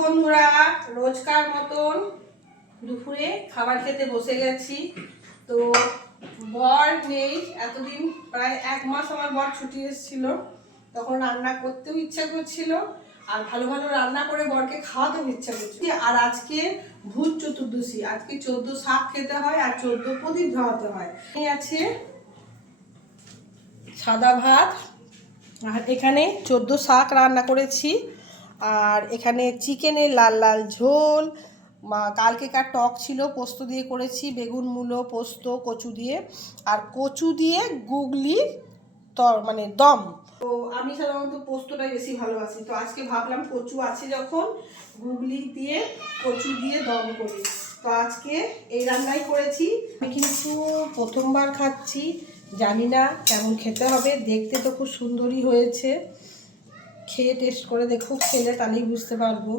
বন্ধুরা, রোজকার মতন দুপুরে খাবার খেতে বসে গেছি। তো বর নেই, এতদিন প্রায় 1 মাস আমার বর ছুটি এসেছিল, তখন রান্না করতেও ইচ্ছা করছিল আর ভালো ভালো রান্না করে বরকে খাওয়াতেও ইচ্ছা করছিল। আর আজকে ভূত চতুর্দশী, আজকে 14 শাক খেতে হয় আর 14 প্রদীপ ধরাতে হয়। এই আছে সাদা ভাত, আর এখানে 14 শাক রান্না করেছি, আর এখানে চিকেনের লাল লাল ঝোল, কালকেকার টক ছিল, পোস্ত দিয়ে করেছি, বেগুন মূলো পোস্ত কচু দিয়ে, আর কচু দিয়ে গুগলির মানে দম। তো আমি সাধারণত পোস্তটাই বেশি ভালোবাসি, তো আজকে ভাবলাম কচু আছে যখন গুগলি দিয়ে কচু দিয়ে দম করি। তো আজকে এই রান্নাই করেছি। আমি কিন্তু প্রথমবার খাচ্ছি, জানি না কেমন খেতে হবে। দেখতে তো খুব সুন্দরই হয়েছে, খেয়ে টেস্ট করে দেখো, খেলে তাহলেই বুঝতে পারবো।